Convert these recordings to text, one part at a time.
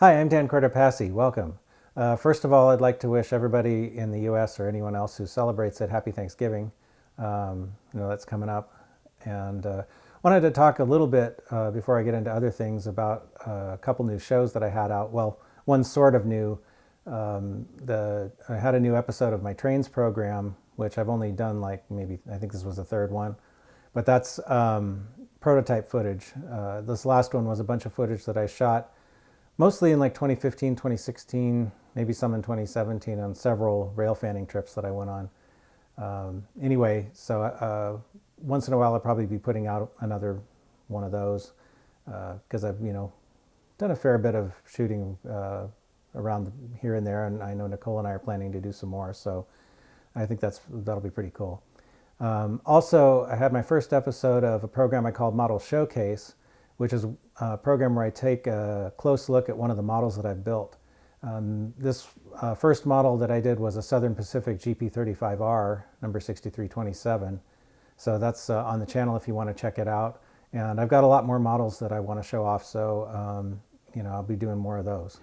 Hi, I'm Dan Cortopassi. Welcome. First of all, I'd like to wish everybody in the U.S. or anyone else who celebrates it Happy Thanksgiving. That's coming up. And wanted to talk a little bit before I get into other things about a couple new shows that I had out. Well, one sort of new. I had a new episode of my trains program, which I've only done like maybe, I think this was the third one. But that's prototype footage. This last one was a bunch of footage that I shot mostly in like 2015, 2016, maybe some in 2017 on several rail fanning trips that I went on. So once in a while I'll probably be putting out another one of those because I've done a fair bit of shooting around here and there, and I know Nichole and I are planning to do some more, so I think that'll be pretty cool. Also, I had my first episode of a program I called Model Showcase, which is a program where I take a close look at one of the models that I've built. This first model that I did was a Southern Pacific GP35R, number 6327. So that's on the channel if you want to check it out. And I've got a lot more models that I want to show off, so I'll be doing more of those.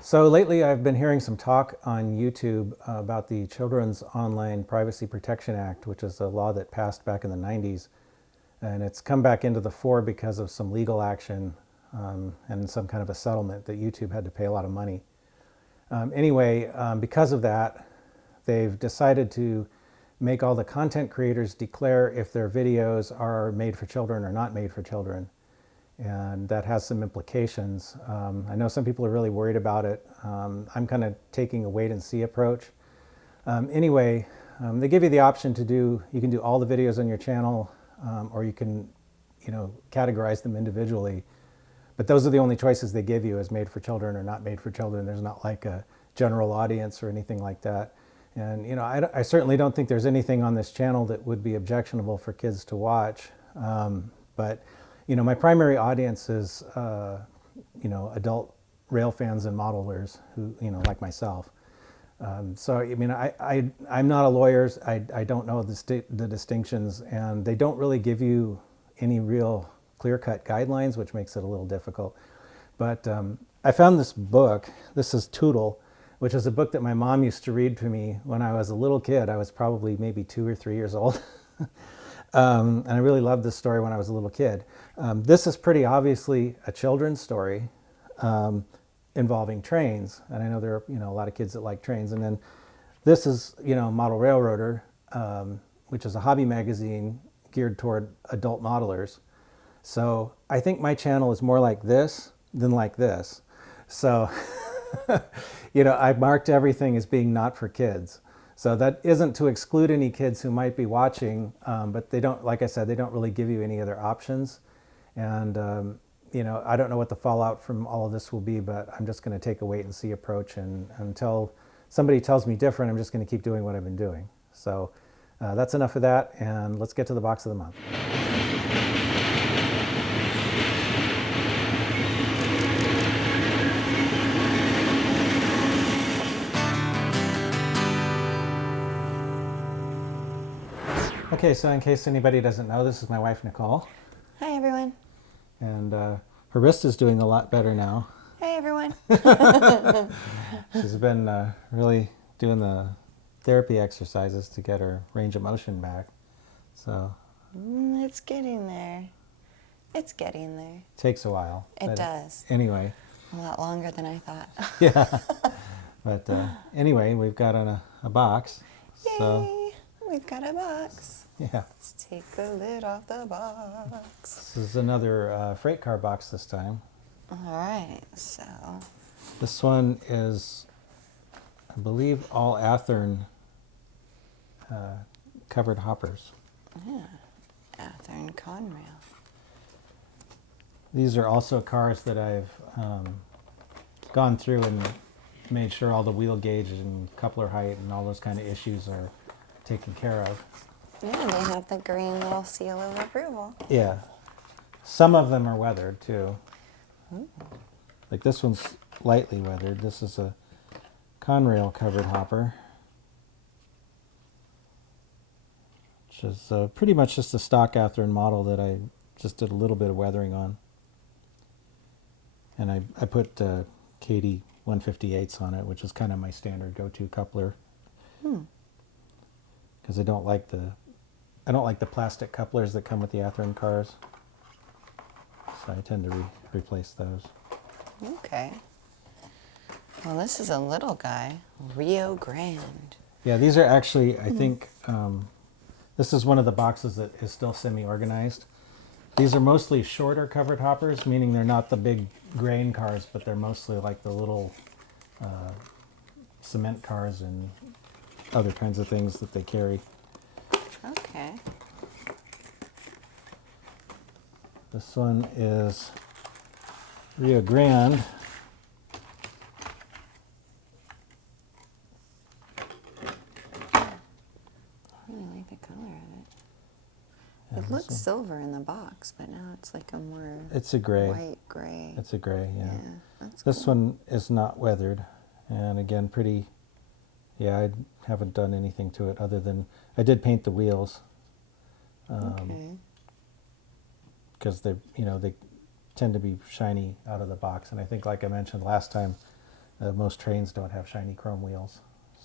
So lately I've been hearing some talk on YouTube about the Children's Online Privacy Protection Act, which is a law that passed back in the 90s. And it's come back into the fore because of some legal action and some kind of a settlement that YouTube had to pay a lot of money. Because of that, they've decided to make all the content creators declare if their videos are made for children or not made for children. And that has some implications. I know some people are really worried about it. I'm kind of taking a wait and see approach. They give you the option you can do all the videos on your channel, or you can, categorize them individually. But those are the only choices they give you, as made for children or not made for children. There's not like a general audience or anything like that. And, I certainly don't think there's anything on this channel that would be objectionable for kids to watch. My primary audience is, adult rail fans and modelers who, like myself. I'm not a lawyer. I don't know the distinctions, and they don't really give you any real clear-cut guidelines, which makes it a little difficult. But I found this book. This is Tootle, which is a book that my mom used to read to me when I was a little kid. I was probably maybe 2 or 3 years old. And I really loved this story when I was a little kid. This is pretty obviously a children's story involving trains. And I know there are a lot of kids that like trains. And then this is Model Railroader, which is a hobby magazine geared toward adult modelers. So I think my channel is more like this than like this. So I marked everything as being not for kids. So that isn't to exclude any kids who might be watching, but they don't, like I said, they don't really give you any other options. And, I don't know what the fallout from all of this will be, but I'm just going to take a wait and see approach. And until somebody tells me different, I'm just going to keep doing what I've been doing. So that's enough of that. And let's get to the box of the month. Okay, so in case anybody doesn't know, this is my wife, Nichole. Hi, everyone. And her wrist is doing a lot better now. Hey, everyone. She's been really doing the therapy exercises to get her range of motion back. So It's getting there. It's getting there. Takes a while. It does. Anyway. A lot longer than I thought. Yeah. But anyway, we've got a box. Yay! So, we've got a box. Yeah. Let's take the lid off the box. This is another freight car box this time. All right, so. This one is, I believe, all Athearn covered hoppers. Yeah, Athearn Conrail. These are also cars that I've gone through and made sure all the wheel gauge and coupler height and all those kind of issues are taken care of. Yeah, they have the green little seal of approval. Yeah. Some of them are weathered, too. Ooh. Like this one's lightly weathered. This is a Conrail covered hopper. which is pretty much just a stock Athearn model that I just did a little bit of weathering on. And I put Katie 158s on it, which is kind of my standard go-to coupler. Because I don't like the plastic couplers that come with the Athearn cars. So I tend to replace those. Okay. Well, this is a little guy, Rio Grande. Yeah, these are actually, I think, this is one of the boxes that is still semi-organized. These are mostly shorter covered hoppers, meaning they're not the big grain cars, but they're mostly like the little cement cars and other kinds of things that they carry. Okay. This one is Rio Grande. I really like the color of it. Yeah, It looks silver in the box, but now it's like a more it's a gray. white gray. It's a gray, yeah. That's This cool. one is not weathered, and again, pretty. Yeah, I haven't done anything to it other than I did paint the wheels. Okay. Because they tend to be shiny out of the box, and I think, like I mentioned last time, most trains don't have shiny chrome wheels.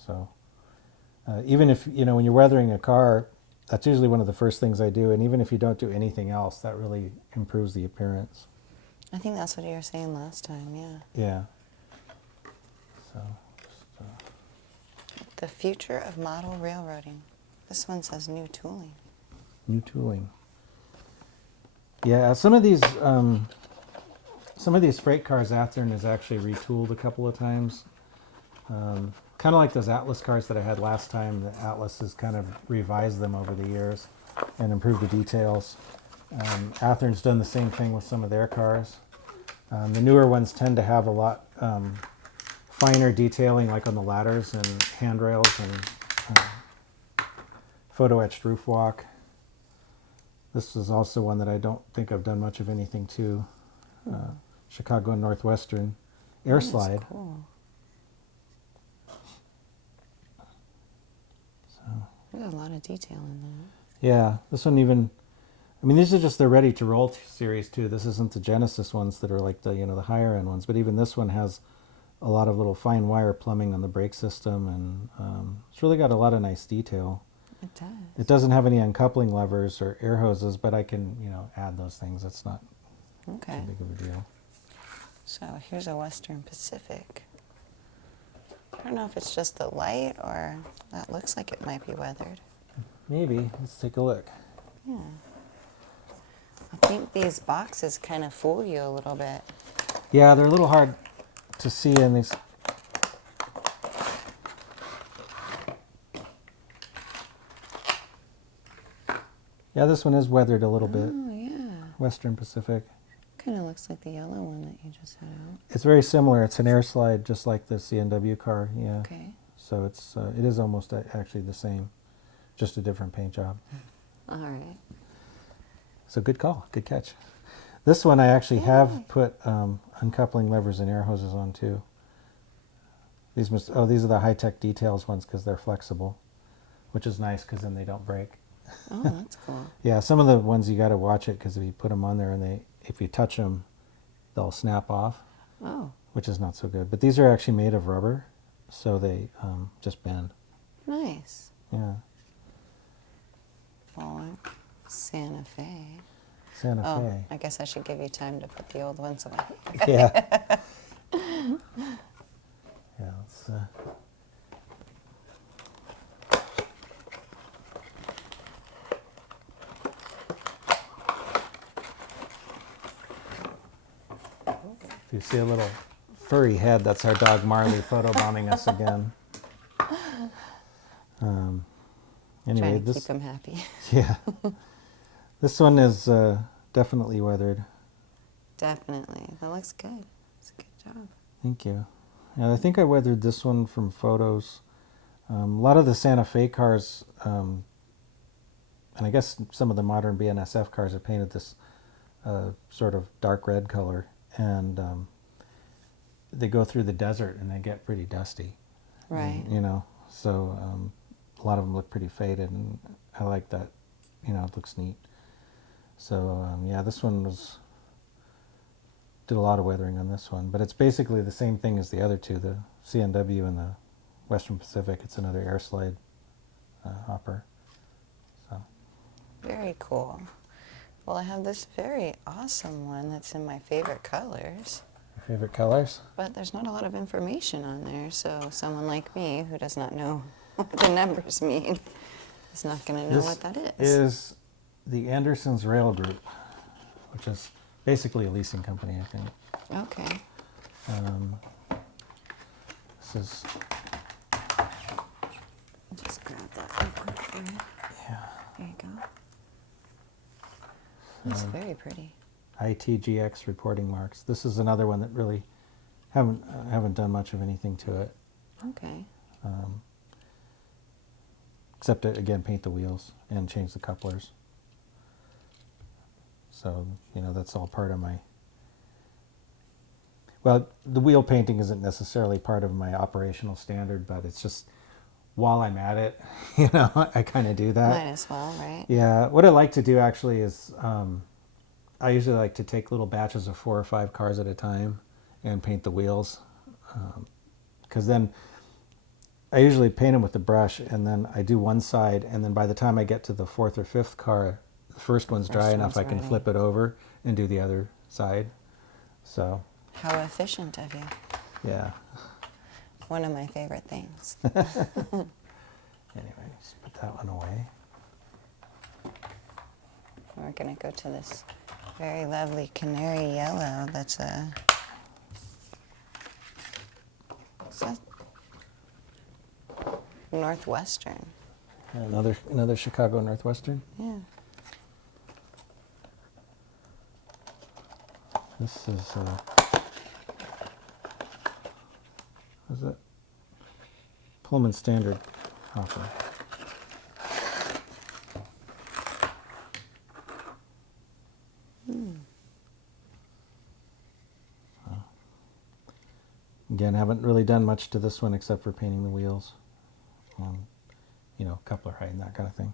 So even if when you're weathering a car, that's usually one of the first things I do, and even if you don't do anything else, that really improves the appearance. I think that's what you were saying last time, yeah. Yeah. So. The future of model railroading. This one says new tooling. New tooling. Yeah, some of these freight cars, Athearn has actually retooled a couple of times. Kind of like those Atlas cars that I had last time. The Atlas has kind of revised them over the years and improved the details. Athearn's done the same thing with some of their cars. The newer ones tend to have a lot finer detailing, like on the ladders and handrails and photo etched roof walk. This is also one that I don't think I've done much of anything to. Chicago and Northwestern air slide. Cool. So, There's a lot of detail in yeah, this one even. I mean, these are just the ready to roll series too. This isn't the Genesis ones that are like the the higher end ones, but even this one has a lot of little fine wire plumbing on the brake system, and it's really got a lot of nice detail. It does. It doesn't have any uncoupling levers or air hoses, but I can add those things. It's not Okay. too big of a deal. So here's a Western Pacific. I don't know if it's just the light or that looks like it might be weathered. Maybe. Let's take a look. Yeah. I think these boxes kind of fool you a little bit. Yeah, they're a little hard to see in these. Yeah, this one is weathered a little bit. Oh, yeah. Western Pacific. Kind of looks like the yellow one that you just had out. It's very similar. It's an air slide, just like the CNW car. Yeah. Okay. So it is almost actually the same, just a different paint job. All right. So good call, good catch. This one I actually Yay. have put uncoupling levers and air hoses on too. These are the high-tech details ones because they're flexible, which is nice because then they don't break. Oh, that's cool. Yeah, some of the ones you got to watch it because if you put them on there and if you touch them, they'll snap off, Oh, which is not so good. But these are actually made of rubber, so they just bend. nice. Yeah, Ford Santa Fe. Santa Oh, Fe. I guess I should give you time to put the old ones away. Yeah. Yeah, let's. If you see a little furry head, that's our dog Marley photobombing us again. Anyway, Trying to this keep them happy. yeah, this one is definitely weathered. Definitely. That looks good. It's a good job. Thank you. Yeah, I think I weathered this one from photos. A lot of the Santa Fe cars, and I guess some of the modern BNSF cars are painted this sort of dark red color, and they go through the desert and they get pretty dusty. Right. So a lot of them look pretty faded, and I like that you know, it looks neat. So yeah, this one did a lot of weathering on this one, but it's basically the same thing as the other two, the CNW and the Western Pacific. It's another air slide hopper. So Very cool. Well, I have this very awesome one that's in my favorite colors. your favorite colors? But there's not a lot of information on there, so someone like me who does not know what the numbers mean is not going to know what that is. This is the Anderson's Rail Group, which is basically a leasing company, I think. Okay. This is, Just grab that real quick there. yeah, There you go. That's very pretty. ITGX reporting marks. This is another one that really haven't done much of anything to it, Okay. except to, again, paint the wheels and change the couplers. So, you know, that's all part of my, well, the wheel painting isn't necessarily part of my operational standard, but it's just, while I'm at it, you know, I kind of do that. Might as well, right? Yeah, what I like to do actually is, I usually like to take little batches of 4 or 5 cars at a time and paint the wheels, because then I usually paint them with the brush, and then I do one side, and then by the time I get to the 4th or 5th car, the first one's dry enough I can ready. flip it over and do the other side. So, How efficient of you. yeah. One of my favorite things. Anyway, just put that one away. We're going to go to this very lovely canary yellow that's a... What's that? Northwestern. Another Chicago Northwestern. Yeah. This is, what is it? Pullman Standard hopper. Again, haven't really done much to this one except for painting the wheels, you know, coupler height and that kind of thing.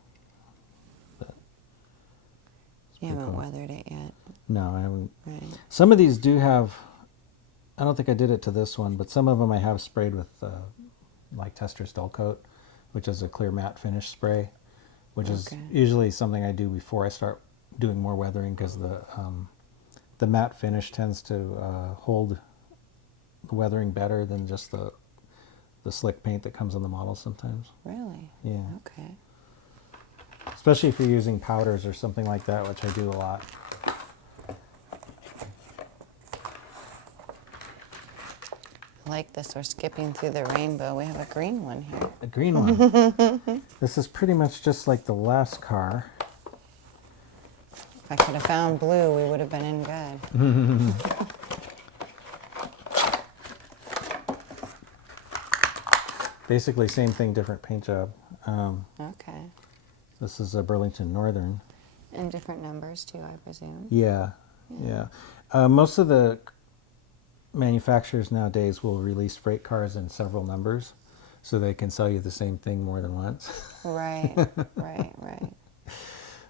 But You pretty haven't cool. weathered it yet. No, I haven't. Right. Some of these do have, I don't think I did it to this one, but some of them I have sprayed with like Tester's Dull Coat, which is a clear matte finish spray, which is Okay. usually something I do before I start doing more weathering, because the matte finish tends to hold the weathering better than just the slick paint that comes on the model sometimes. Really? Yeah. Okay. Especially if you're using powders or something like that, which I do a lot. I like this. We're skipping through the rainbow. We have a green one here. A green one. This is pretty much just like the last car. If I could have found blue, we would have been in good. Basically same thing, different paint job. Okay. This is a Burlington Northern. And different numbers too, I presume. Yeah, yeah. Most of the manufacturers nowadays will release freight cars in several numbers, so they can sell you the same thing more than once. Right, right.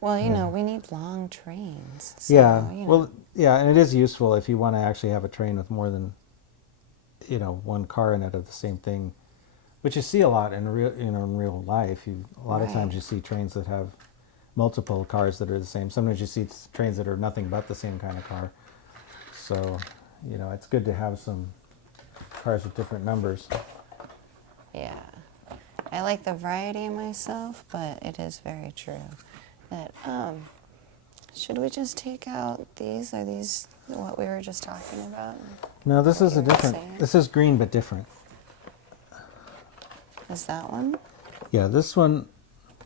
Well, you know, we need long trains. So, Yeah, you know. well, yeah, and it is useful if you want to actually have a train with more than, you know, one car in it of the same thing, which you see a lot in real, you know, in real life. A lot of times you see trains that have multiple cars that are the same. Sometimes you see trains that are nothing but the same kind of car. So, you know, it's good to have some cars with different numbers. Yeah. I like the variety myself, but it is very true that, should we just take out these? Are these what we were just talking about? No, this What is you a were different, saying? this is green but different. Is that one? Yeah, this one,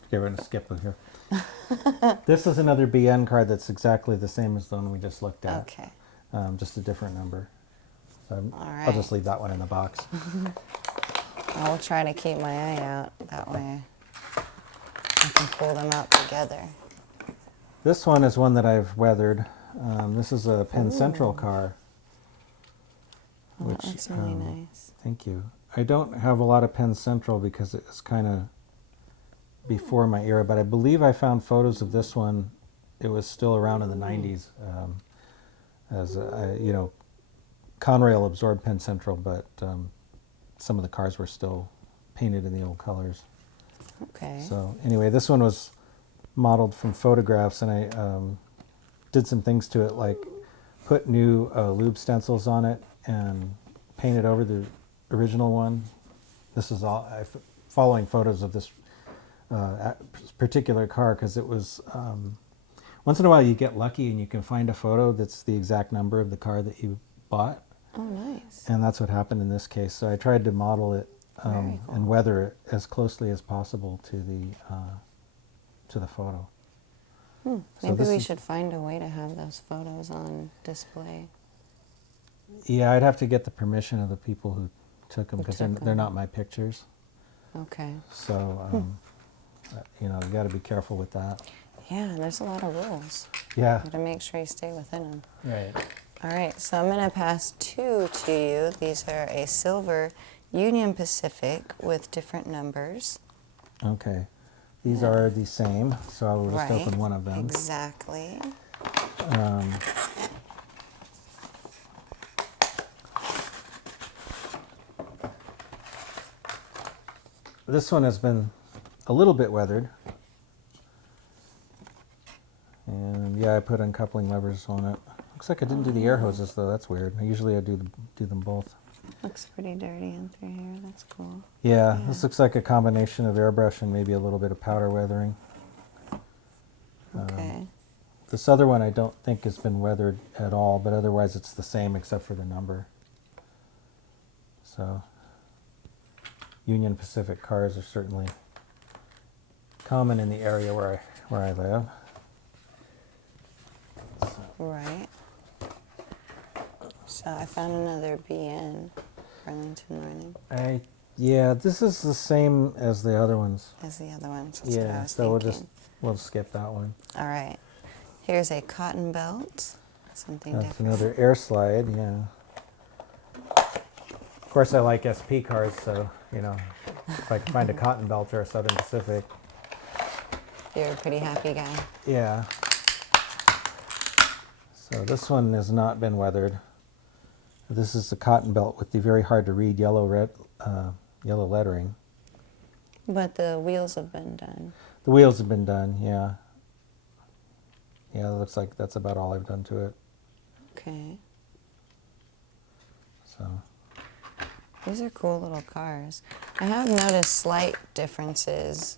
okay, we're going to skip it here. This is another BN card that's exactly the same as the one we just looked at. Okay. Just a different number. So All I'll just right. leave that one in the box. I'll try to keep my eye out. That way I can pull them out together. This one is one that I've weathered. This is a Penn Central car. Oh, that looks really nice. Thank you. I don't have a lot of Penn Central because it's kind of before my era, but I believe I found photos of this one. It was still around in the 90s, as you know, Conrail absorbed Penn Central, but some of the cars were still painted in the old colors. Okay. So anyway, this one was modeled from photographs, and I did some things to it, like put new lube stencils on it and painted over the original one. This is all following photos of this particular car, because it was once in a while you get lucky and you can find a photo that's the exact number of the car that you bought. Oh, nice. And that's what happened in this case. So I tried to model it Very cool. and weather it as closely as possible to the photo. So Maybe we is, should find a way to have those photos on display. Yeah, I'd have to get the permission of the people who took them, because they're them. not my pictures. Okay. So you know, you got to be careful with that. Yeah, there's a lot of rules. Yeah. You got to make sure you stay within them. Right. All right, so I'm going to pass two to you. These are a silver Union Pacific with different numbers. Okay. These are the same, so I will just open one of them. Exactly. This one has been a little bit weathered. And yeah, I put uncoupling levers on it. Looks like I didn't do the air hoses though. That's weird. Usually I do them both. Looks pretty dirty in through here. That's cool. Yeah, this looks like a combination of airbrush and maybe a little bit of powder weathering. Okay. This other one I don't think has been weathered at all, but otherwise it's the same except for the number. So Union Pacific cars are certainly common in the area where I live. Right. So I found another BN, Burlington Running, Yeah, this is the same as the other ones. as the other ones. That's what I Yeah, was so thinking. we'll skip that one. All right. Here's a cotton belt. Something That's different. another air slide, yeah. Of course, I like SP cars, so, you know, if I can find a cotton belt or a Southern Pacific. You're a pretty happy guy. Yeah. So this one has not been weathered. This is the cotton belt with the very hard to read yellow lettering. But the wheels have been done. The wheels have been done, yeah. Yeah, it looks like that's about all I've done to it. Okay. So These are cool little cars. I have noticed slight differences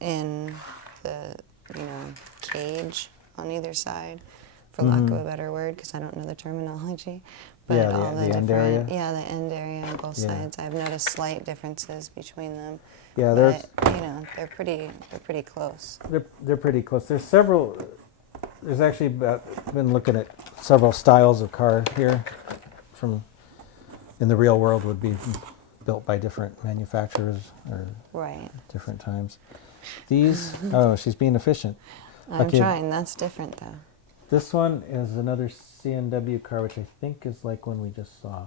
in the, cage on either side, for lack of a better word, because I don't know the terminology. But Yeah, all the the end different, area? yeah, the end area on both Yeah. sides. I've noticed slight differences between them. yeah, But, they're pretty close. they're pretty close. There's several. There's actually been looking at several styles of car here, from in the real world would be built by different manufacturers or Right. different times. These, oh, she's being efficient. I'm Okay. trying. That's different, though. This one is another CNW car, which I think is like one we just saw.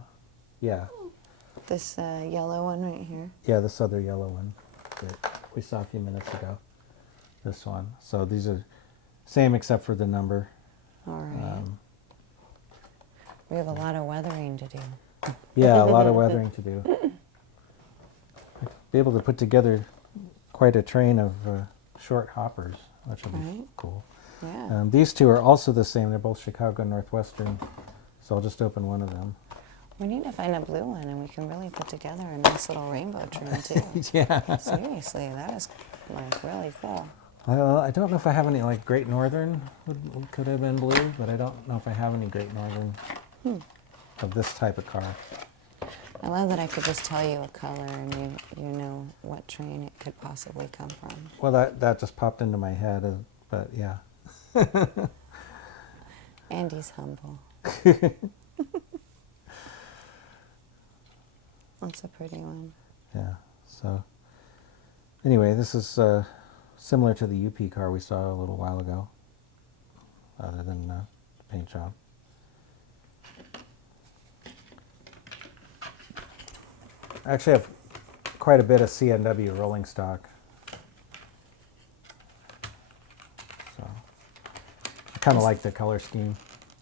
Yeah, This yellow one right here. yeah, this other yellow one that we saw a few minutes ago. This one. So these are same except for the number. All right. We have a lot of weathering to do. Yeah, a lot of weathering to do. Be able to put together quite a train of short hoppers, which will be Right. cool. Yeah. These two are also the same. They're both Chicago Northwestern, so I'll just open one of them. We need to find a blue one, and we can really put together a nice little rainbow trim too. Yeah. Seriously, that is like really cool. Well, I don't know if I have any like Great Northern could have been blue, but I don't know if I have any Great Northern of this type of car. I love that I could just tell you a color, and you know what train it could possibly come from. Well, that just popped into my head, but yeah. Andy's humble. That's a pretty one. Yeah. So anyway, this is similar to the UP car we saw a little while ago, other than the paint job. I actually have quite a bit of CNW rolling stock. kind of like the color scheme.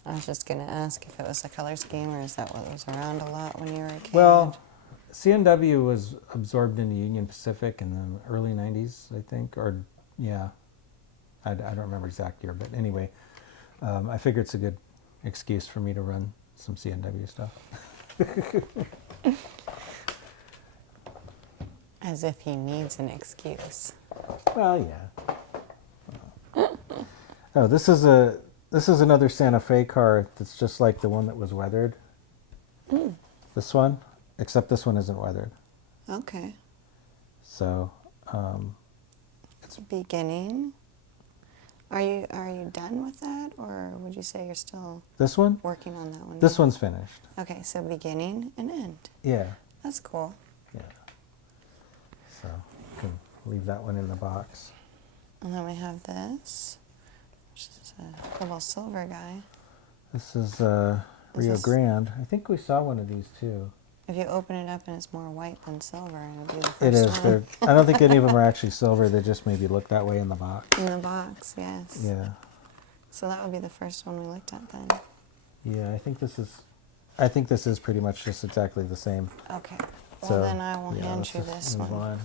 I was just going to ask if it was a color scheme or is that what was around a lot when you were a kid? Well, CNW was absorbed into Union Pacific in the early 90s, I think, or yeah, I don't remember exact year, but anyway, I figured it's a good excuse for me to run some CNW stuff. As if he needs an excuse. Well, yeah. Oh, this is another Santa Fe car that's just like the one that was weathered. This one, except this one isn't weathered. Okay. So, It's beginning. Are you done with that, or would you say you're still this one? working on that one? This one's finished. Okay, so beginning and end. Yeah. That's cool. Yeah. So, you can leave that one in the box. And then we have this, which is a little silver guy. This is Rio Grande. I think we saw one of these too. If you open it up and it's more white than silver, it'll be the first It is. one. I don't think any of them are actually silver. They just maybe look that way in the box. In the box, yes. Yeah. So that would be the first one we looked at then. Yeah, I think this is pretty much just exactly the same. Okay. Well, So, then I will yeah, hand let's you just this move one, on.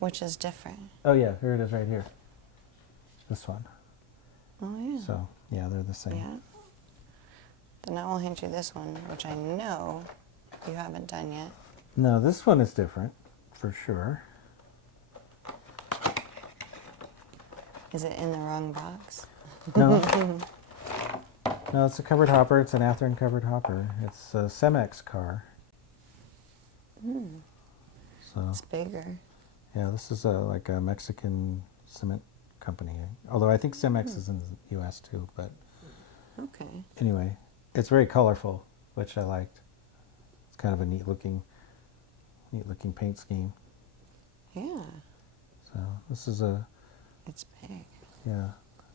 which is different. Oh yeah, here it is right here. This one. Oh, yeah. So, yeah, they're the same. Yeah. Then I will hand you this one, which I know you haven't done yet. No, this one is different, for sure. Is it in the wrong box? No. No, it's a covered hopper. It's an Athearn covered hopper. It's a Cemex car. So, It's bigger. yeah, this is like a Mexican cement company. Although I think Cemex is in the U.S. too. But Okay. anyway, it's very colorful, which I liked. It's kind of a neat looking paint scheme. Yeah, So this is it's big. yeah,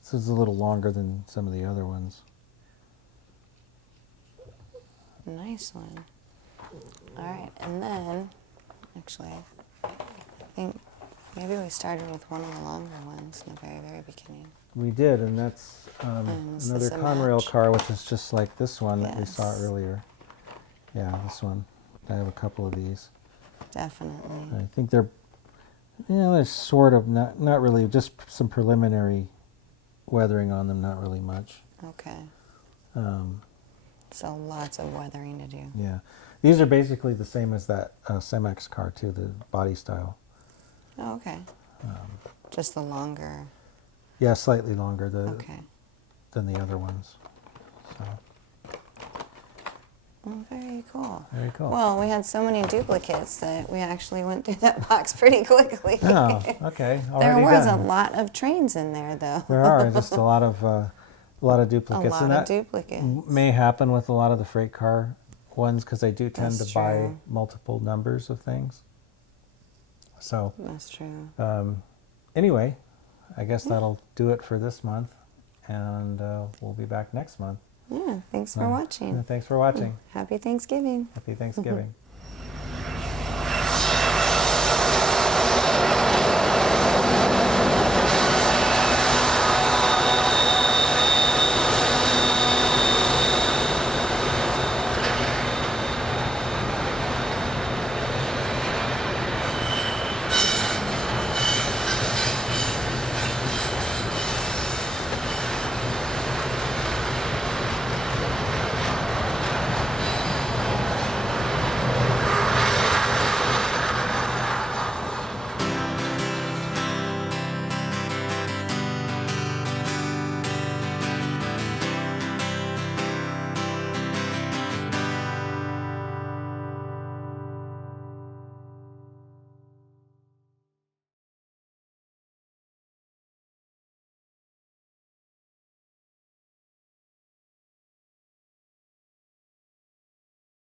this is a little longer than some of the other ones. Nice one. All right, and then, actually, I think maybe we started with one of the longer ones in the very, very beginning. We did, and that's And is another this a Conrail match? car, which is just like this one that we saw Yes. earlier. Yeah, this one. I have a couple of these. Definitely. I think they're sort of not really, just some preliminary weathering on them, not really much. Okay. Um, So lots of weathering to do. yeah, these are basically the same as that Cemex car too, the body style. Oh, okay. Just the longer. Yeah, slightly longer Okay. than the other ones. So Well, very cool. very cool. Well, we had so many duplicates that we actually went through that box pretty quickly. Oh, okay. There Already was done. a lot of trains in there, though. There are just a lot of duplicates, A lot and of that duplicates. may happen with a lot of the freight car ones because they do tend That's to buy true. multiple numbers of things. So That's true. anyway, I guess that'll do it for this month, and we'll be back next month. Yeah, thanks for watching. Thanks for watching. Happy Thanksgiving. Happy Thanksgiving.